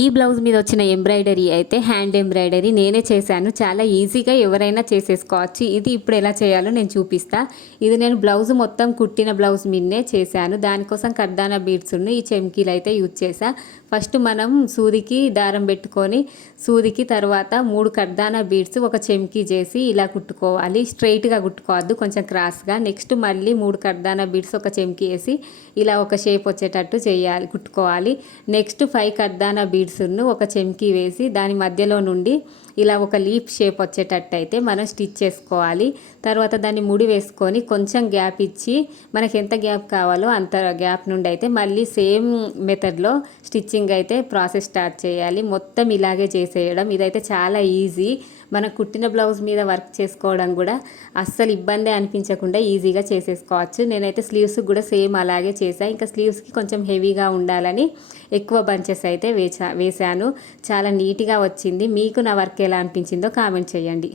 ఈ బ్లౌజ్ మీద వచ్చిన ఎంబ్రాయిడరీ అయితే హ్యాండ్ ఎంబ్రాయిడరీ నేనే చేశాను. చాలా ఈజీగా ఎవరైనా చేసేసుకోవచ్చు. ఇది ఇప్పుడు ఎలా చేయాలో నేను చూపిస్తా. ఇది నేను బ్లౌజ్ మొత్తం కుట్టిన బ్లౌజ్ మీదనే చేశాను. దానికోసం కర్దానా బీడ్స్ను ఈ చెమ్కీలు అయితే యూజ్ చేసా. ఫస్ట్ మనం సూదికి దారం పెట్టుకొని సూదికి తర్వాత 3 కర్దానా బీడ్స్ ఒక చెమ్కీ చేసి ఇలా కుట్టుకోవాలి. స్ట్రైట్గా కుట్టుకోవద్దు, కొంచెం క్రాస్గా. నెక్స్ట్ మళ్ళీ 3 కర్దానా బీడ్స్ ఒక చెమ్కీ వేసి ఇలా ఒక షేప్ వచ్చేటట్టు చేయాలి, కుట్టుకోవాలి. నెక్స్ట్ 5 కర్దానా బీడ్స్ను ఒక చెమ్కీ వేసి దాని మధ్యలో నుండి ఇలా ఒక లీఫ్ షేప్ వచ్చేటట్టు అయితే మనం స్టిచ్ చేసుకోవాలి. తర్వాత దాన్ని ముడి వేసుకొని కొంచెం గ్యాప్ ఇచ్చి మనకి ఎంత గ్యాప్ కావాలో అంత గ్యాప్ నుండి అయితే మళ్ళీ సేమ్ మెథడ్లో స్టిచ్చింగ్ అయితే ప్రాసెస్ స్టార్ట్ చేయాలి. మొత్తం ఇలాగే చేసేయడం. ఇదైతే చాలా ఈజీ. మనం కుట్టిన బ్లౌజ్ మీద వర్క్ చేసుకోవడం కూడా అస్సలు ఇబ్బంది అనిపించకుండా ఈజీగా చేసేసుకోవచ్చు. నేనైతే స్లీవ్స్ కూడా సేమ్ అలాగే చేశాను. ఇంకా స్లీవ్స్కి కొంచెం హెవీగా ఉండాలని ఎక్కువ బంచెస్ అయితే వేశాను. చాలా నీట్గా వచ్చింది. మీకు నా వర్క్ ఎలా అనిపించిందో కామెంట్ చేయండి.